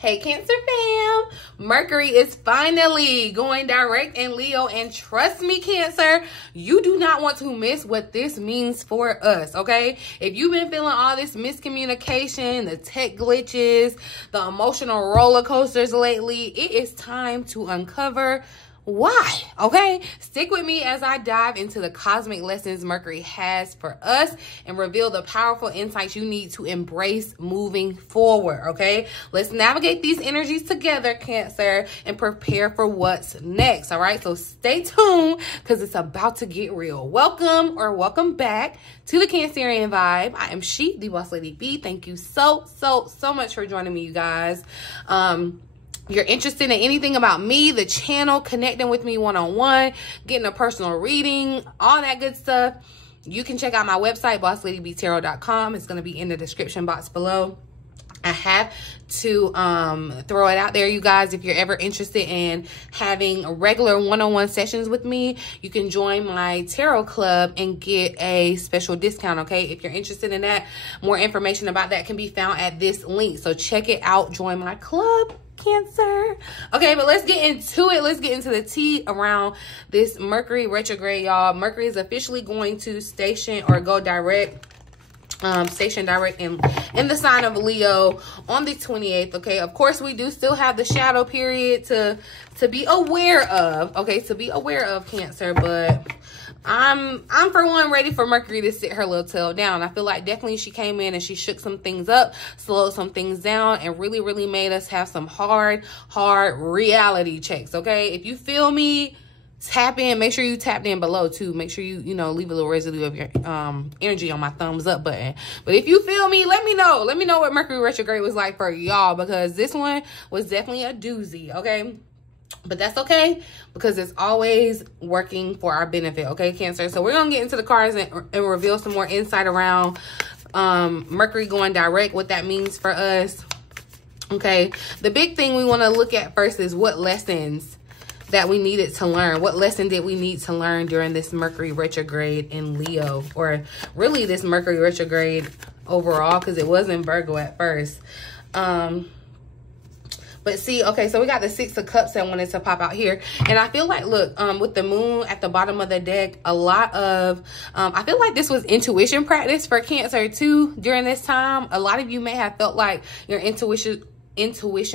Hey Cancer fam, Mercury is finally going direct in Leo, and trust me Cancer, you do not want to miss what this means for us, okay? If you've been feeling all this miscommunication, the tech glitches, the emotional roller coasters lately, it is time to uncover why, okay? Stick with me as I dive into the cosmic lessons Mercury has for us and reveal the powerful insights you need to embrace moving forward, okay? Let's navigate these energies together, Cancer, and prepare for what's next, all right? So stay tuned because it's about to get real. Welcome or welcome back to the Cancerian Vibe. I am She, the Boss Lady B. Thank you so much for joining me, you guys. You're interested in anything about me, the channel, connecting with me one-on-one, getting a personal reading, all that good stuff, you can check out my website, bossladybtarot.com. It's going to be in the description box below. I have to throw it out there, you guys. If you're ever interested in having regular one-on-one sessions with me, you can join my tarot club and get a special discount, okay? If you're interested in that, more information about that can be found at this link. So check it out. Join my club, Cancer. Okay, but let's get into it. Let's get into the tea around this Mercury retrograde, y'all. Mercury is officially going to station or go direct. Station direct in the sign of Leo on the 28th. Okay, of course we do still have the shadow period to be aware of, okay, to be aware of, Cancer, but I'm for one ready for Mercury to sit her little tail down. I feel like definitely she came in and she shook some things up, slowed some things down, and really made us have some hard reality checks, okay? If you feel me, tap in. Make sure you tapped in below too. Make sure you leave a little residue of your energy on my thumbs up button. But if you feel me, let me know. Let me know what Mercury retrograde was like for y'all, because this one was definitely a doozy, okay? But that's okay, because it's always working for our benefit, okay, Cancer? So we're gonna get into the cards and reveal some more insight around Mercury going direct, what that means for us, okay? The big thing we want to look at first is what lessons that we needed to learn. What lesson did we need to learn during this Mercury retrograde in Leo, or really this Mercury retrograde overall, because it was in Virgo at first. But see, okay, so we got the Six of Cups that wanted to pop out here. And I feel like, look, with the moon at the bottom of the deck, a lot of, I feel like this was intuition practice for Cancer too during this time. A lot of you may have felt like your intuition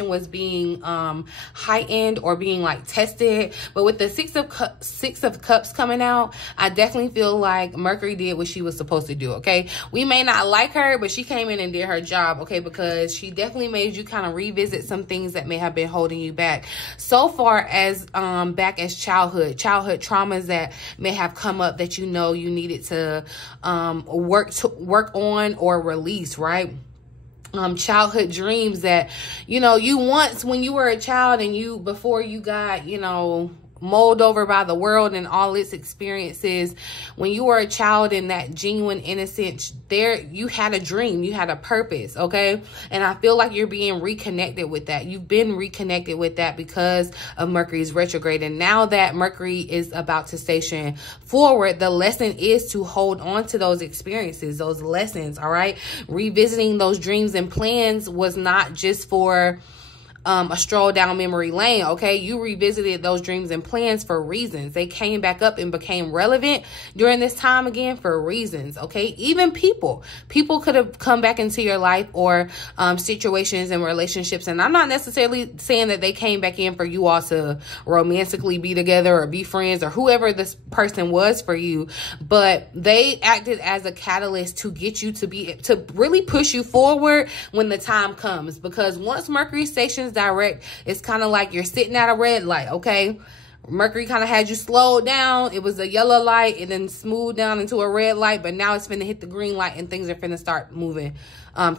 was being heightened or being like tested, but with the Six of Cups coming out, I definitely feel like Mercury did what she was supposed to do, okay? We may not like her, but she came in and did her job, okay? Because she definitely made you kind of revisit some things that may have been holding you back so far as back as childhood traumas that may have come up that you needed to work on or release, right? Childhood dreams that you once, when you were a child and before you got mulled over by the world and all its experiences, when you were a child in that genuine innocence, you had a dream, you had a purpose, okay? And I feel like you're being reconnected with that. You've been reconnected with that because of Mercury's retrograde. And now that Mercury is about to station forward, the lesson is to hold on to those experiences, those lessons, all right? Revisiting those dreams and plans was not just for a stroll down memory lane, okay? You revisited those dreams and plans for reasons. They came back up and became relevant during this time again for reasons, okay? Even people could have come back into your life, or situations and relationships. And I'm not necessarily saying that they came back in for you all to romantically be together or be friends or whoever this person was for you, but they acted as a catalyst to get you to really push you forward when the time comes. Because once Mercury stations direct, it's kind of like you're sitting at a red light, okay? Mercury kind of had you slowed down. It was a yellow light and then smoothed down into a red light, but now it's finna hit the green light and things are finna start moving,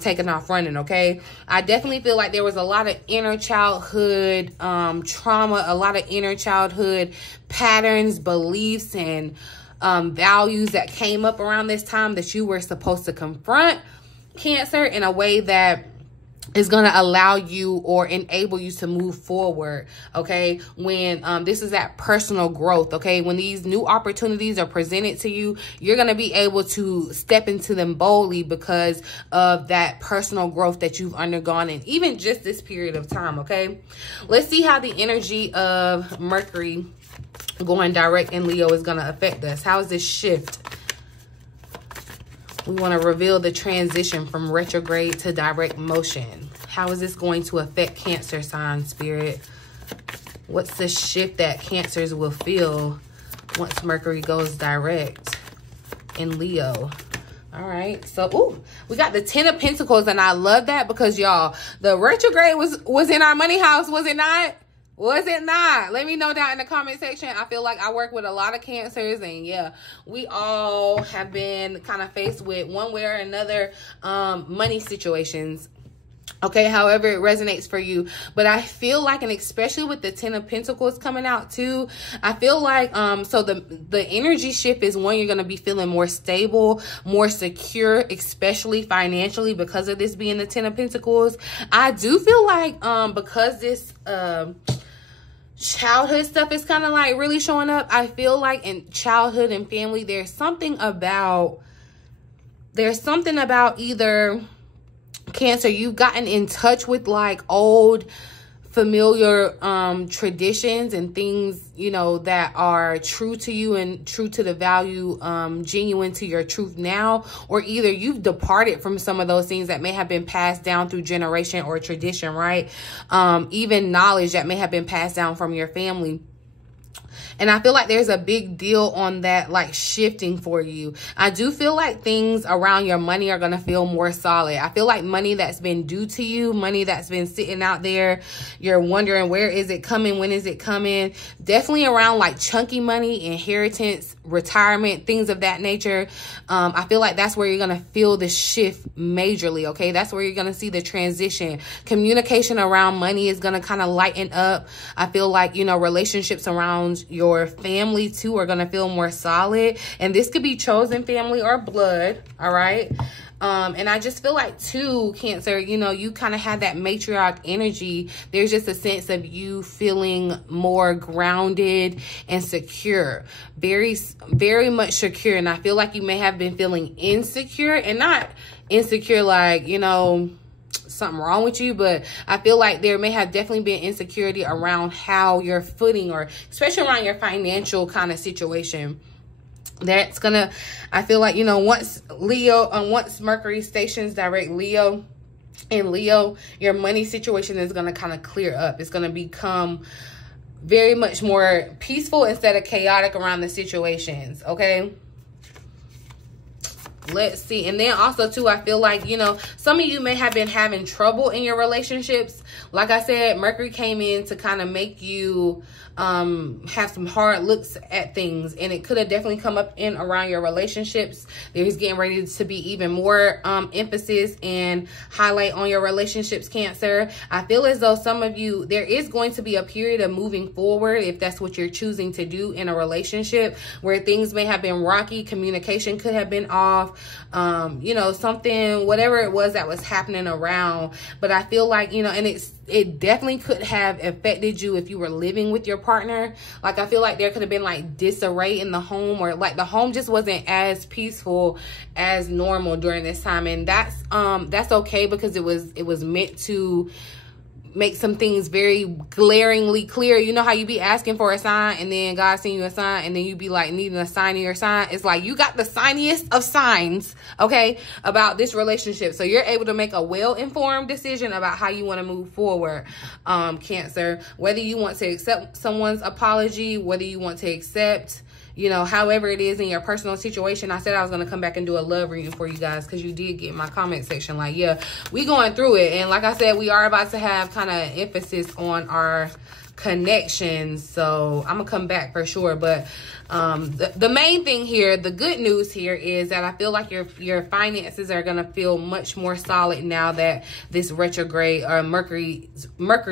taking off running, okay? I definitely feel like there was a lot of inner childhood trauma, a lot of inner childhood patterns, beliefs, and values that came up around this time that you were supposed to confront, Cancer, in a way that is going to allow you or enable you to move forward, okay? When this is that personal growth, okay? When these new opportunities are presented to you, you're going to be able to step into them boldly because of that personal growth that you've undergone in even just this period of time, okay? Let's see how the energy of Mercury going direct in Leo is going to affect us. How is this shift? We want to reveal the transition from retrograde to direct motion. How is this going to affect Cancer sign, Spirit? What's the shift that Cancers will feel once Mercury goes direct in Leo? All right. So, ooh, we got the 10 of Pentacles, and I love that because, y'all, the retrograde was in our money house, was it not? Was it not? Let me know down in the comment section. I feel like I work with a lot of Cancers, and yeah, we all have been kind of faced with one way or another money situations. Okay, however it resonates for you. But I feel like, and especially with the 10 of Pentacles coming out too, I feel like, so the energy shift is one, you're going to be feeling more stable, more secure, especially financially because of this being the 10 of Pentacles. I do feel like, because this, childhood stuff is kind of like really showing up, I feel like in childhood and family, there's something about either Cancer, you've gotten in touch with like old familiar traditions and things, you know, that are true to you and true to the value, genuine to your truth now, or either you've departed from some of those things that may have been passed down through generation or tradition, right? Even knowledge that may have been passed down from your family. And I feel like there's a big deal on that, like shifting for you. I do feel like things around your money are going to feel more solid. I feel like money that's been due to you, money that's been sitting out there, you're wondering, where is it coming? When is it coming? Definitely around like chunky money, inheritance, retirement, things of that nature. I feel like that's where you're going to feel the shift majorly, okay? That's where you're going to see the transition. Communication around money is going to kind of lighten up. I feel like, you know, relationships around your family too are going to feel more solid, and this could be chosen family or blood. All right. And I just feel like too, Cancer, you know, you kind of have that matriarch energy. There's just a sense of you feeling more grounded and secure, very, very much secure. And I feel like you may have been feeling insecure, and not insecure like, you know, something wrong with you, but I feel like there may have definitely been insecurity around how you're footing, or especially around your financial kind of situation. That's gonna, I feel like, you know, once Mercury stations direct Leo, in Leo, your money situation is gonna kind of clear up. It's gonna become very much more peaceful instead of chaotic around the situations, okay? Let's see. And then also too, I feel like, you know, some of you may have been having trouble in your relationships. Like I said, Mercury came in to kind of make you have some hard looks at things, and it could have definitely come up in around your relationships. There's getting ready to be even more emphasis and highlight on your relationships, Cancer. I feel as though some of you, there is going to be a period of moving forward, if that's what you're choosing to do in a relationship, where things may have been rocky, communication could have been off, you know, something, whatever it was that was happening around. But I feel like, you know, and it definitely could have affected you if you were living with your partner. Like, I feel like there could have been like disarray in the home, or like the home just wasn't as peaceful as normal during this time. And that's okay, because it was meant to make some things very glaringly clear. You know how you be asking for a sign, and then God send you a sign, and then you be like needing a sign in your sign. It's like you got the signiest of signs, okay, about this relationship. So you're able to make a well-informed decision about how you want to move forward, Cancer. Whether you want to accept someone's apology, whether you want to accept, you know, however it is in your personal situation. I said I was going to come back and do a love reading for you guys, because you did get in my comment section like, yeah, we going through it. And like I said, we are about to have kind of emphasis on our connections. So I'm going to come back for sure. But the main thing here, the good news here, is that I feel like your finances are going to feel much more solid now that this retrograde, or Mercury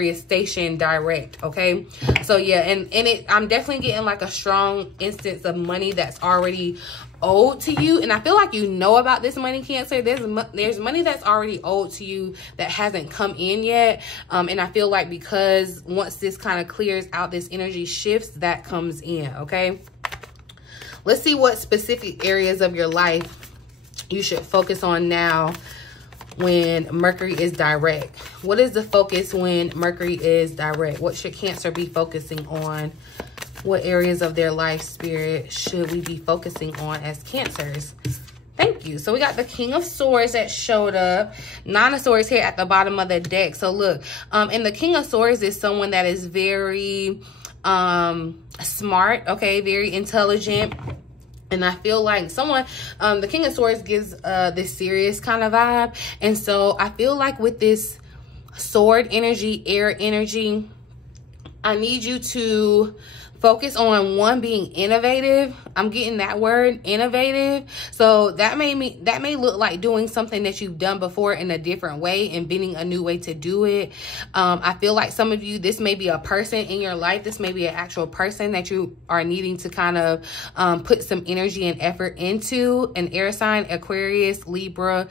is stationed direct, okay? So yeah, and I'm definitely getting like a strong instance of money that's already owed to you. And I feel like you know about this money, Cancer. There's money that's already owed to you that hasn't come in yet. And I feel like because once this kind of clears out, this energy shifts, that comes in, okay? Let's see what specific areas of your life you should focus on now when Mercury is direct. What is the focus when Mercury is direct? What should Cancer be focusing on? What areas of their life, Spirit, should we be focusing on as Cancers? Thank you. So we got the King of Swords that showed up. Nine of Swords here at the bottom of the deck. So look, and the King of Swords is someone that is very smart, okay, very intelligent. And I feel like someone, the King of Swords gives this serious kind of vibe. And so I feel like with this sword energy, air energy, I need you to focus on one, being innovative. I'm getting that word, innovative. So that may look like doing something that you've done before in a different way, inventing a new way to do it. I feel like some of you, this may be a person in your life. This may be an actual person that you are needing to kind of put some energy and effort into. An air sign, Aquarius, Libra,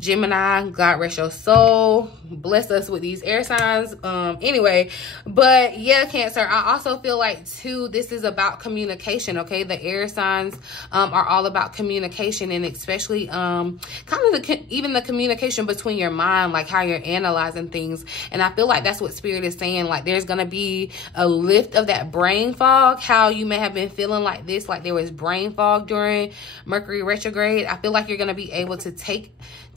Gemini. God rest your soul. Bless us with these air signs. Anyway, but yeah, Cancer, I also feel like too, this is about communication, okay? The air signs are all about communication, and especially kind of even the communication between your mind, like how you're analyzing things. And I feel like that's what Spirit is saying. Like there's going to be a lift of that brain fog, how you may have been feeling like this, like there was brain fog during Mercury retrograde. I feel like you're going to be able to take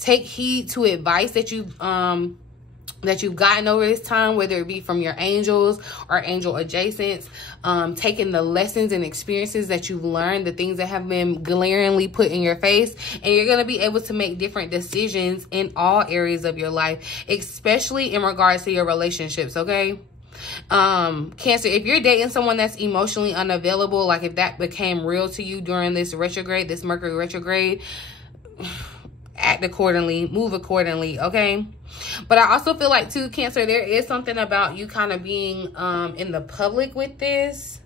heed to advice that you've gotten over this time, whether it be from your angels or angel adjacents, taking the lessons and experiences that you've learned, the things that have been glaringly put in your face, and you're going to be able to make different decisions in all areas of your life, especially in regards to your relationships, okay? Cancer, if you're dating someone that's emotionally unavailable, like if that became real to you during this retrograde, this Mercury retrograde, act accordingly, move accordingly, okay? But I also feel like too, Cancer, there is something about you kind of being in the public with this.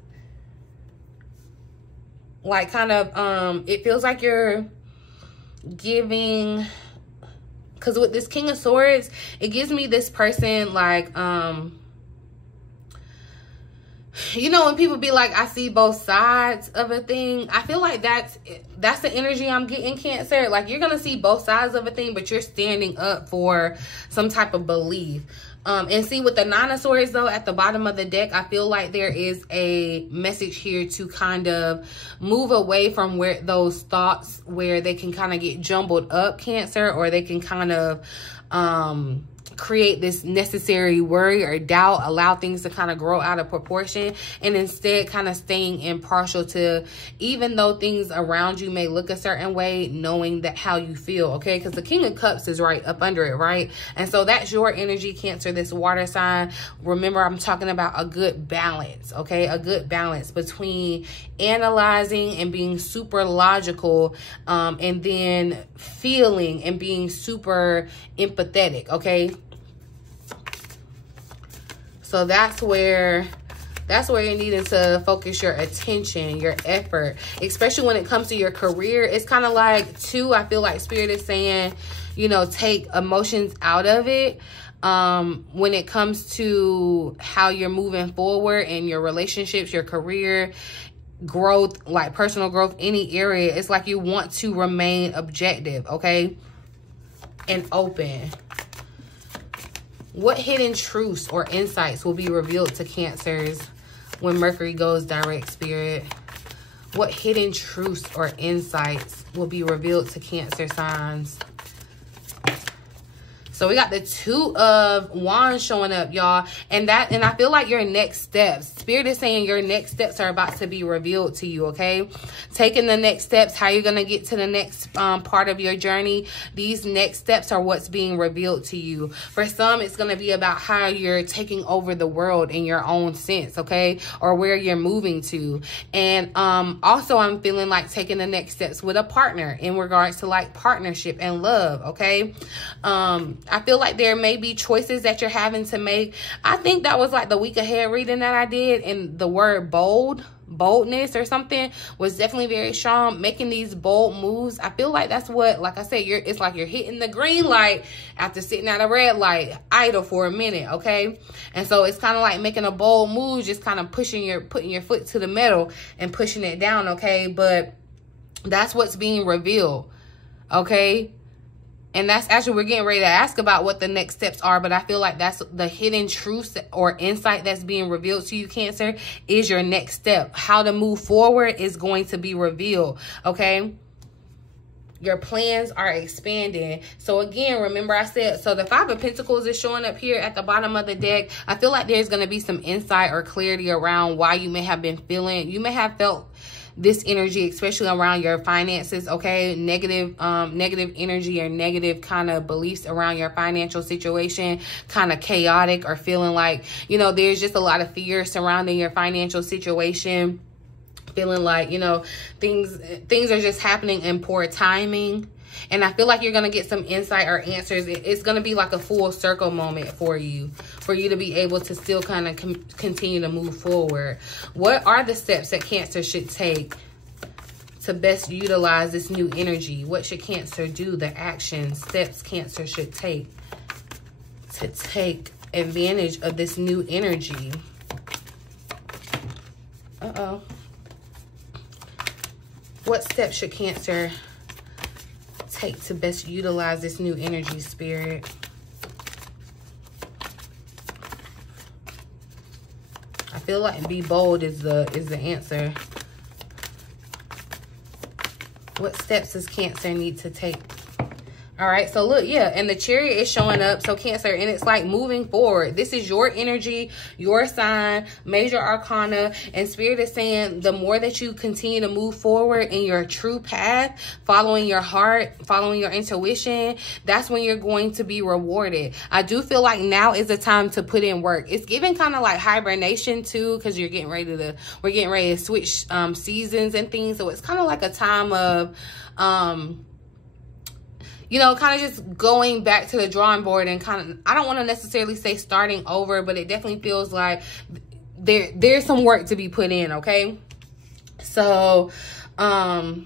Like kind of, it feels like you're giving, because with this King of Swords, it gives me this person like, you know, when people be like, I see both sides of a thing, I feel like that's the energy I'm getting, Cancer. Like you're going to see both sides of a thing, but you're standing up for some type of belief. And see, with the Nine of Swords, though, at the bottom of the deck, I feel like there is a message here to kind of move away from where those thoughts, where they can kind of get jumbled up, Cancer, or they can kind of create this necessary worry or doubt, allow things to kind of grow out of proportion, and instead kind of staying impartial to, even though things around you may look a certain way, knowing that how you feel, okay? Because the King of Cups is right up under it, right? And so that's your energy, Cancer, this water sign. Remember, I'm talking about a good balance, okay? A good balance between analyzing and being super logical, and then feeling and being super empathetic, okay? So that's where you're needing to focus your attention, your effort, especially when it comes to your career. It's kind of like, too, I feel like Spirit is saying, you know, take emotions out of it. When it comes to how you're moving forward in your relationships, your career, growth, like personal growth, any area, it's like you want to remain objective, okay? And open. What hidden truths or insights will be revealed to Cancers when Mercury goes direct, Spirit? What hidden truths or insights will be revealed to Cancer signs? So we got the Two of Wands showing up, y'all. And I feel like your next steps, Spirit is saying your next steps are about to be revealed to you, okay? Taking the next steps, how you're going to get to the next part of your journey. These next steps are what's being revealed to you. For some, it's going to be about how you're taking over the world in your own sense, okay? Or where you're moving to. And also, I'm feeling like taking the next steps with a partner in regards to like partnership and love, okay? I feel like there may be choices that you're having to make. I think that was like the week ahead reading that I did, and the word boldness or something was definitely very strong. Making these bold moves, I feel like that's what, like I said, it's like you're hitting the green light after sitting at a red light idle for a minute, okay? And so it's kind of like making a bold move, just kind of putting your foot to the metal and pushing it down, okay? But that's what's being revealed, okay? And that's actually, we're getting ready to ask about what the next steps are, but I feel like that's the hidden truth or insight that's being revealed to you, Cancer, is your next step. How to move forward is going to be revealed, okay? Your plans are expanding. So again, remember I said, so the Five of Pentacles is showing up here at the bottom of the deck. I feel like there's going to be some insight or clarity around why you may have been feeling, you may have felt this energy, especially around your finances, okay? Negative energy or negative kind of beliefs around your financial situation, kind of chaotic, or feeling like, you know, there's just a lot of fear surrounding your financial situation, feeling like, you know, things are just happening in poor timing. And I feel like you're going to get some insight or answers. It's going to be like a full circle moment for you to be able to still kind of continue to move forward. What are the steps that Cancer should take to best utilize this new energy? What should Cancer do? The action steps Cancer should take to take advantage of this new energy. What steps should Cancer take to best utilize this new energy, Spirit? I feel like be bold is the answer. What steps does Cancer need to take? All right, so look, yeah, and the Chariot is showing up. So Cancer, and it's like moving forward. This is your energy, your sign, major arcana, and Spirit is saying the more that you continue to move forward in your true path, following your heart, following your intuition, that's when you're going to be rewarded. I do feel like now is the time to put in work. It's giving kind of like hibernation too, because we're getting ready to switch seasons and things. So it's kind of like a time of you know, kind of just going back to the drawing board and kind of, I don't want to necessarily say starting over, but it definitely feels like there's some work to be put in, okay? So, I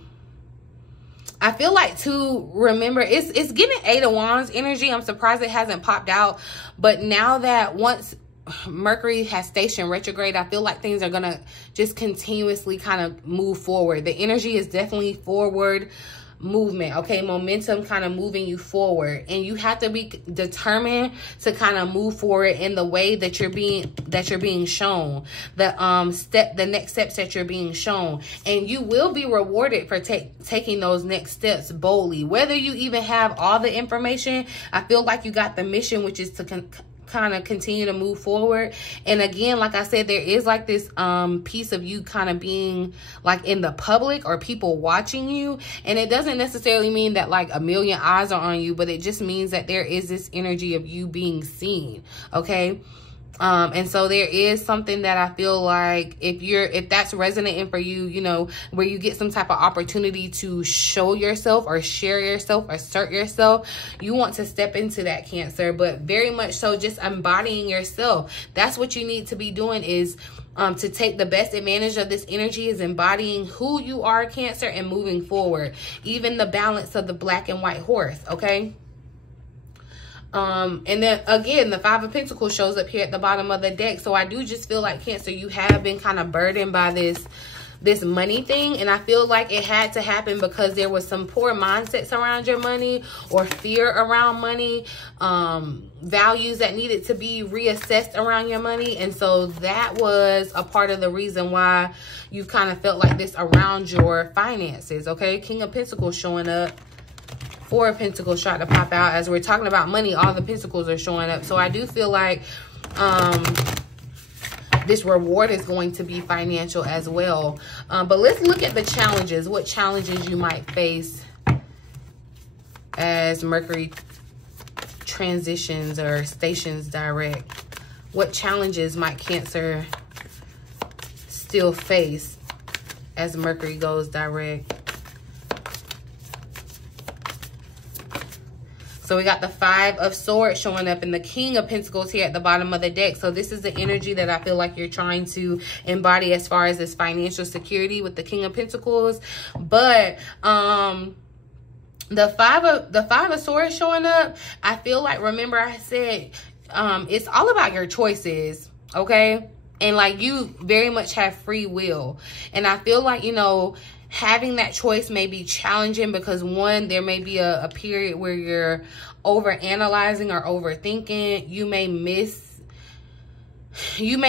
feel like to remember, it's giving Eight of Wands energy. I'm surprised it hasn't popped out, but now that once Mercury has stationed retrograde, I feel like things are going to just continuously kind of move forward. The energy is definitely forward movement, okay? Momentum kind of moving you forward, and you have to be determined to kind of move forward in the way that you're being shown, the next steps that you're being shown, and you will be rewarded for taking those next steps boldly. Whether you even have all the information, I feel like you got the mission, which is to kind of continue to move forward. And again, like I said, there is like this piece of you kind of being like in the public or people watching you, and it doesn't necessarily mean that like a million eyes are on you, but it just means that there is this energy of you being seen, okay? And so there is something that I feel like if that's resonating for you, you know, where you get some type of opportunity to show yourself or share yourself, assert yourself, you want to step into that, Cancer. But very much so just embodying yourself. That's what you need to be doing, is to take the best advantage of this energy, is embodying who you are, Cancer, and moving forward. Even the balance of the black and white horse, okay? And then again, the Five of Pentacles shows up here at the bottom of the deck. So I do just feel like, Cancer, you have been kind of burdened by this money thing, and I feel like it had to happen because there was some poor mindsets around your money or fear around money, values that needed to be reassessed around your money. And so that was a part of the reason why you've kind of felt like this around your finances, okay? King of Pentacles showing up. Four of Pentacles tried to pop out. As we're talking about money, all the Pentacles are showing up. So I do feel like this reward is going to be financial as well. But let's look at the challenges. What challenges you might face as Mercury transitions or stations direct. What challenges might Cancer still face as Mercury goes direct? So we got the 5 of Swords showing up and the King of Pentacles here at the bottom of the deck. So this is the energy that I feel like you're trying to embody as far as this financial security with the King of Pentacles. But the 5 of Swords showing up, I feel like, remember I said, it's all about your choices, okay? And like, you very much have free will. And I feel like, you know, having that choice may be challenging because, one, there may be a period where you're over analyzing or overthinking. You may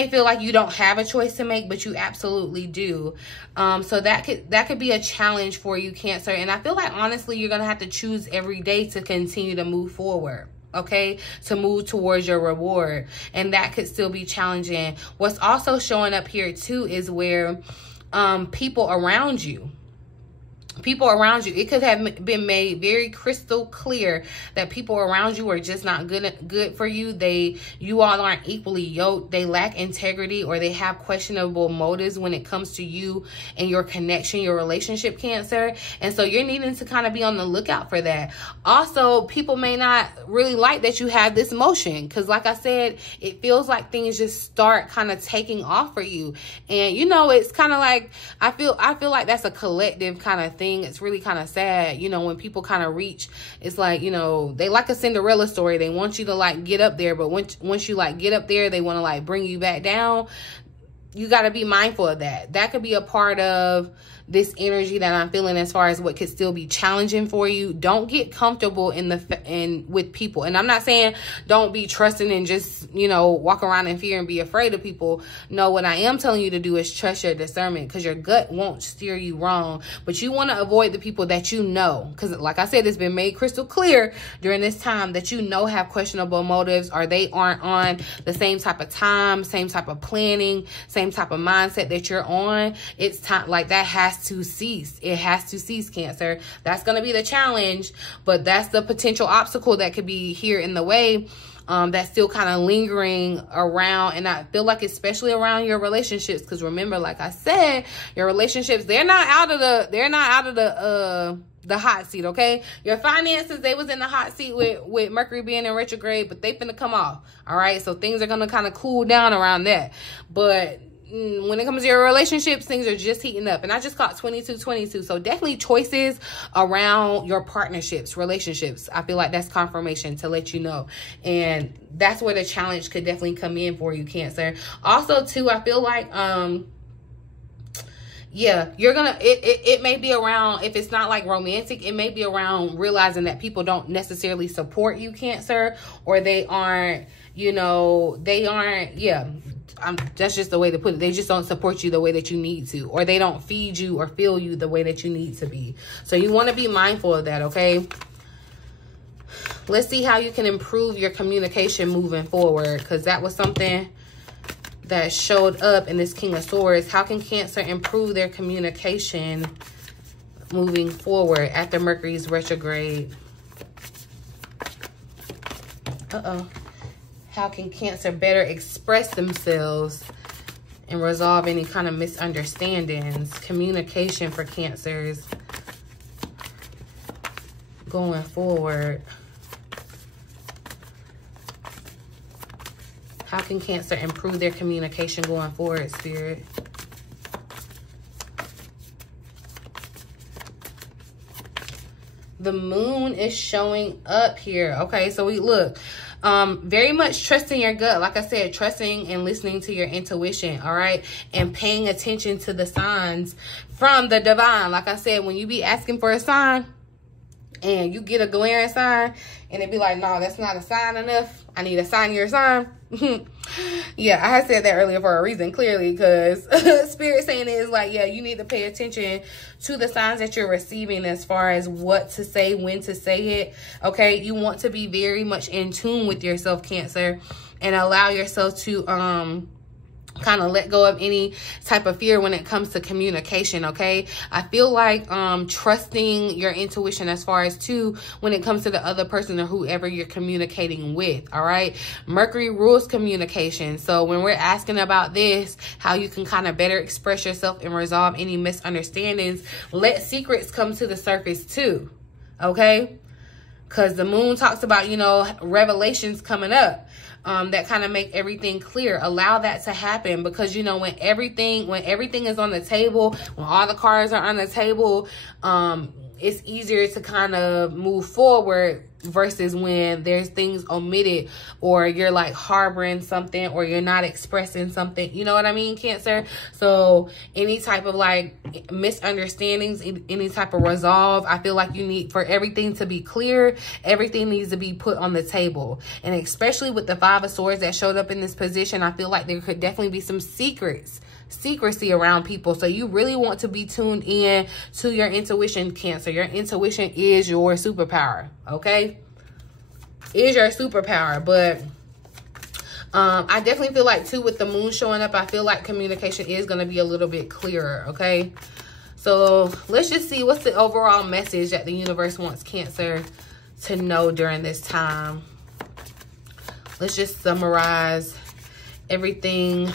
feel like you don't have a choice to make, but you absolutely do. So that could be a challenge for you, Cancer. And I feel like, honestly, you're going to have to choose every day to continue to move forward. Okay, to move towards your reward. And that could still be challenging. What's also showing up here too is where people around you, it could have been made very crystal clear that people around you are just not good for you. You all aren't equally yoked. They lack integrity, or they have questionable motives when it comes to you and your connection, your relationship, Cancer. And so you're needing to kind of be on the lookout for that. Also, people may not really like that you have this motion, because like I said, it feels like things just start kind of taking off for you. And you know, it's kind of like, I feel like that's a collective kind of thing. It's really kind of sad, you know, when people kind of reach, it's like, you know, they like a Cinderella story. They want you to like get up there, but once you like get up there, they want to like bring you back down. You got to be mindful of that. That could be a part of this energy that I'm feeling as far as what could still be challenging for you. Don't get comfortable with people. And I'm not saying don't be trusting and just, you know, walk around in fear and be afraid of people. No, what I am telling you to do is trust your discernment, because your gut won't steer you wrong. But you want to avoid the people that you know, because like I said, it's been made crystal clear during this time that you know have questionable motives, or they aren't on the same type of time, same type of planning, same type of mindset that you're on. It's time, like, that has to cease. It has to cease, Cancer. That's going to be the challenge, but that's the potential obstacle that could be here in the way. That's still kind of lingering around. And I feel like especially around your relationships, because remember, like I said, your relationships, they're not out of the hot seat, okay? Your finances, they was in the hot seat with Mercury being in retrograde, but they finna come off, all right? So things are gonna kind of cool down around that. But when it comes to your relationships, things are just heating up. And I just caught 2222. So definitely choices around your partnerships, relationships. I feel like that's confirmation to let you know. And that's where the challenge could definitely come in for you, Cancer. Also, too, I feel like, yeah, you're gonna, it may be around, if it's not like romantic, it may be around realizing that people don't necessarily support you, Cancer, or they aren't, you know, yeah. That's just the way to put it. They just don't support you the way that you need to, or they don't feed you or feel you the way that you need to be. So you want to be mindful of that, okay? Let's see how you can improve your communication moving forward, because that was something that showed up in this King of Swords. How can Cancer improve their communication moving forward after Mercury's retrograde? Uh-oh. How can Cancer better express themselves and resolve any kind of misunderstandings? Communication for Cancers going forward. How can Cancer improve their communication going forward, Spirit? The moon is showing up here. Okay, so we look. Very much trusting your gut. Like I said, trusting and listening to your intuition, all right? And paying attention to the signs from the divine. Like I said, when you be asking for a sign and you get a glaring sign and it be like, no, that's not a sign enough. I need a sign of your sign. Yeah, I had said that earlier for a reason, clearly, because Spirit saying it is like, yeah, you need to pay attention to the signs that you're receiving as far as what to say, when to say it, okay? You want to be very much in tune with yourself, Cancer, and allow yourself to kind of let go of any type of fear when it comes to communication, okay? I feel like trusting your intuition as far as too when it comes to the other person or whoever you're communicating with, all right? Mercury rules communication. So when we're asking about this, how you can kind of better express yourself and resolve any misunderstandings, let secrets come to the surface too, okay? because the moon talks about, you know, revelations coming up. That kind of make everything clear. Allow that to happen, because, you know, when everything is on the table, when all the cards are on the table, it's easier to kind of move forward versus when there's things omitted, or you're like harboring something, or you're not expressing something. You know what I mean, Cancer? So any type of like misunderstandings, any type of resolve, I feel like you need for everything to be clear. Everything needs to be put on the table. And especially with the Five of Swords that showed up in this position, I feel like there could definitely be some secrecy around people. So you really want to be tuned in to your intuition, Cancer. Your intuition is your superpower, okay? Is your superpower. But I definitely feel like too, with the moon showing up, I feel like communication is going to be a little bit clearer, okay? So let's just see what's the overall message that the universe wants Cancer to know during this time. Let's just summarize everything.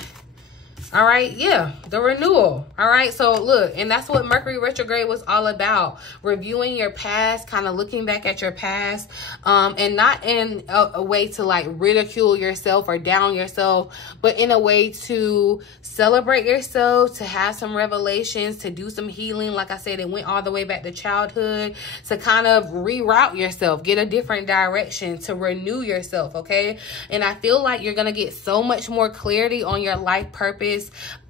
All right, yeah, the renewal. All right, so look, and that's what Mercury retrograde was all about. Reviewing your past, kind of looking back at your past, and not in a way to like ridicule yourself or down yourself, but in a way to celebrate yourself, to have some revelations, to do some healing. Like I said, it went all the way back to childhood, to kind of reroute yourself, get a different direction, to renew yourself, okay? And I feel like you're going to get so much more clarity on your life purpose,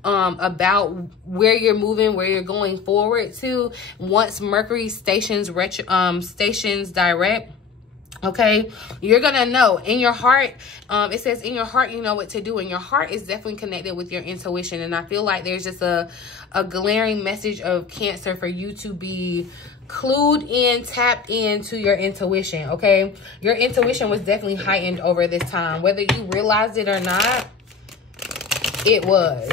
about where you're moving, where you're going forward to, once Mercury stations direct. Okay, you're gonna know in your heart. It says in your heart you know what to do, and your heart is definitely connected with your intuition. And I feel like there's just a glaring message of Cancer for you to be clued in, tapped into your intuition. Okay, your intuition was definitely heightened over this time, whether you realized it or not. It was.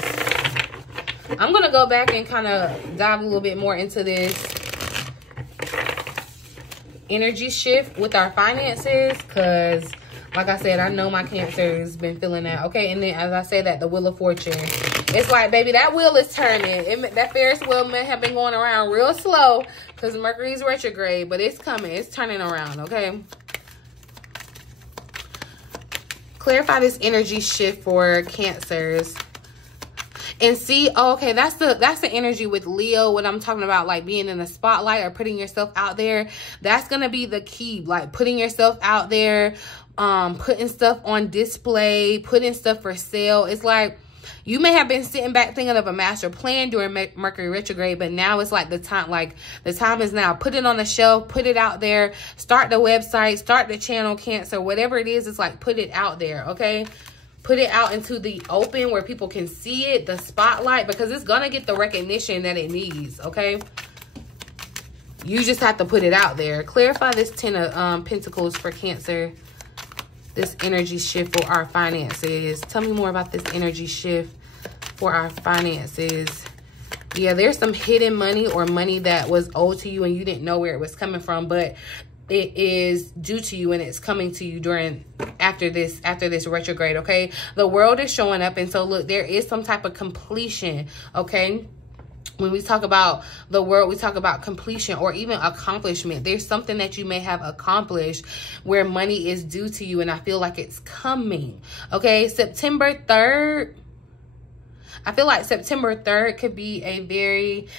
I'm going to go back and kind of dive a little bit more into this energy shift with our finances, because like I said, I know my Cancer has been feeling that. Okay, and then as I said that, the Wheel of Fortune. It's like, baby, that wheel is turning. That Ferris wheel may have been going around real slow because Mercury's retrograde, but it's coming. It's turning around, okay? Clarify this energy shift for Cancers. And see, oh, okay, that's the energy with Leo, when I'm talking about like being in the spotlight or putting yourself out there. That's gonna be the key, like putting yourself out there, putting stuff on display, putting stuff for sale. It's like you may have been sitting back thinking of a master plan during Mercury retrograde, but now it's like the time is now. Put it on the shelf, put it out there, start the website, start the channel, Cancer, whatever it is, it's like put it out there, okay? Put it out into the open where people can see it, the spotlight, because it's going to get the recognition that it needs, okay? You just have to put it out there. Clarify this Ten of Pentacles for Cancer. This energy shift for our finances. Tell me more about this energy shift for our finances. Yeah, there's some hidden money or money that was owed to you and you didn't know where it was coming from, but it is due to you and it's coming to you after this retrograde, okay? The world is showing up, and so look, there is some type of completion, okay? When we talk about the world, we talk about completion or even accomplishment. There's something that you may have accomplished where money is due to you, and I feel like it's coming, okay? September 3rd. I feel like September 3rd could be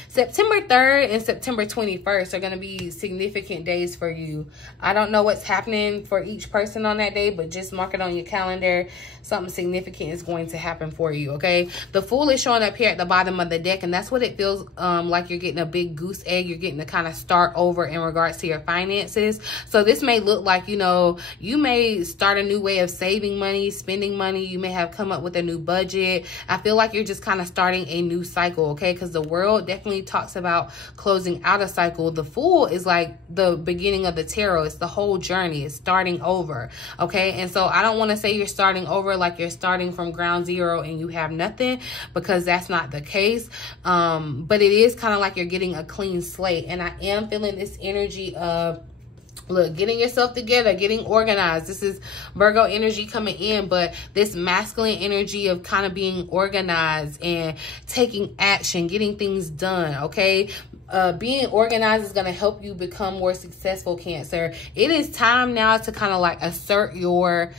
September 3rd and September 21st are going to be significant days for you. I don't know what's happening for each person on that day, but just mark it on your calendar. Something significant is going to happen for you, okay? The Fool is showing up here at the bottom of the deck, and that's what it feels like. You're getting a big goose egg. You're getting to kind of start over in regards to your finances. So this may look like, you know, you may start a new way of saving money, spending money. You may have come up with a new budget. I feel like you're just kind of starting a new cycle, okay? Because the world definitely talks about closing out a cycle. The Fool is like the beginning of the tarot. It's the whole journey. It's starting over, okay? And so I don't want to say you're starting over like you're starting from ground zero and you have nothing, because that's not the case. But it is kind of like you're getting a clean slate. And I am feeling this energy of, look, getting yourself together, getting organized. This is Virgo energy coming in, but this masculine energy of kind of being organized and taking action, getting things done, okay? being organized is going to help you become more successful, Cancer. It is time now to kind of like assert your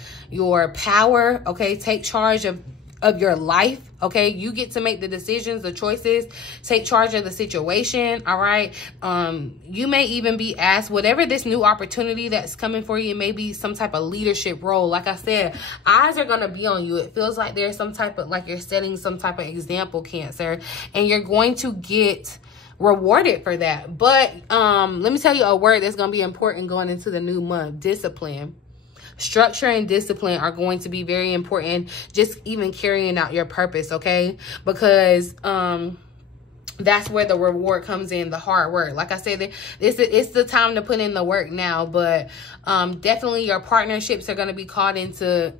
power, okay? Take charge of your life, okay? You get to make the decisions, the choices, take charge of the situation, all right? You may even be asked, whatever this new opportunity that's coming for you, it may be some type of leadership role. Like I said, eyes are going to be on you. It feels like there's some type of, like you're setting some type of example, Cancer, and you're going to get rewarded for that. But let me tell you a word that's going to be important going into the new month: discipline. Structure and discipline are going to be very important, just even carrying out your purpose, okay? Because that's where the reward comes in, the hard work. Like I said, it's the time to put in the work now, but definitely your partnerships are going to be called into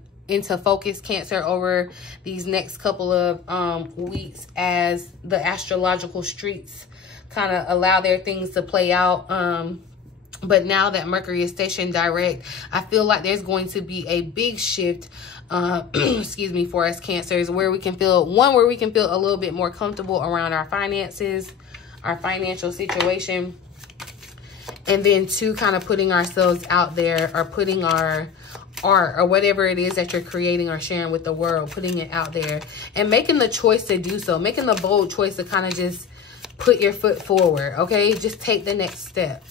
focus, Cancer, over these next couple of weeks as the astrological streets kind of allow their things to play out. But now that Mercury is stationed direct, I feel like there's going to be a big shift, excuse me, for us Cancers, where we can feel, where we can feel a little bit more comfortable around our finances, our financial situation. And then two, kind of putting ourselves out there, or putting our art or whatever it is that you're creating or sharing with the world, putting it out there and making the choice to do so, making the bold choice to kind of just put your foot forward, okay? Just take the next step.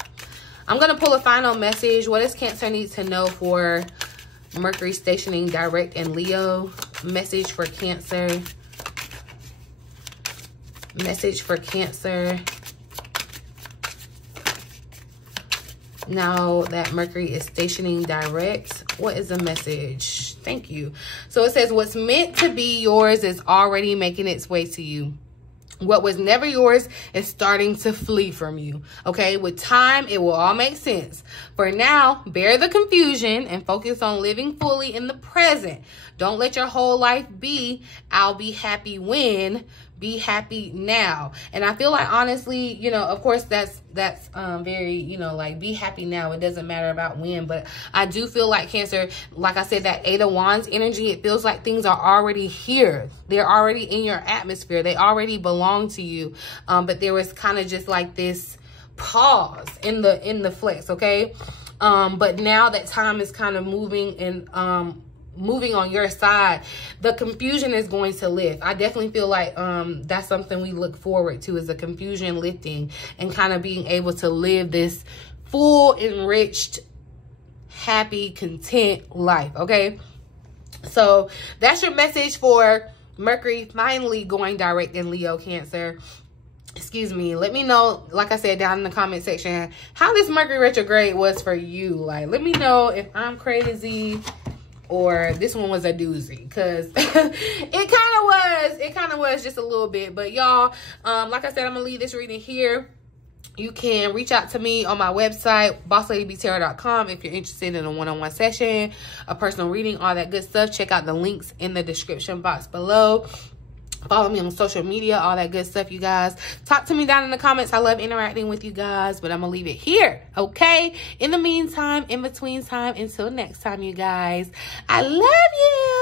I'm going to pull a final message. What does Cancer need to know for Mercury stationing direct in Leo? Message for Cancer. Message for Cancer. Now that Mercury is stationing direct, what is the message? Thank you. So it says, what's meant to be yours is already making its way to you. What was never yours is starting to flee from you, okay? With time, it will all make sense. For now, bear the confusion and focus on living fully in the present. Don't let your whole life be, I'll be happy when. Be happy now. And I feel like, honestly, you know, of course, that's very, you know, like, be happy now. It doesn't matter about when. But I do feel like Cancer, like I said, that 8 of Wands energy, it feels like things are already here. They're already in your atmosphere. They already belong to you. But there was kind of just like this pause in the flex, okay? But now that time is kind of moving and moving on your side, the confusion is going to lift. I definitely feel like that's something we look forward to, is the confusion lifting and kind of being able to live this full, enriched, happy, content life, okay? So that's your message for Mercury finally going direct in Leo, Cancer. Excuse me. Let me know, like I said, down in the comment section, how this Mercury retrograde was for you. Like, let me know if I'm crazy or this one was a doozy, because it kind of was just a little bit. But y'all, like I said, I'm gonna leave this reading here. You can reach out to me on my website, bossladybtarot.com, if you're interested in a one-on-one session, a personal reading, all that good stuff. Check out the links in the description box below. Follow me on social media, all that good stuff, you guys. Talk to me down in the comments. I love interacting with you guys, but I'm going to leave it here, okay? In the meantime, in between time, until next time, you guys, I love you.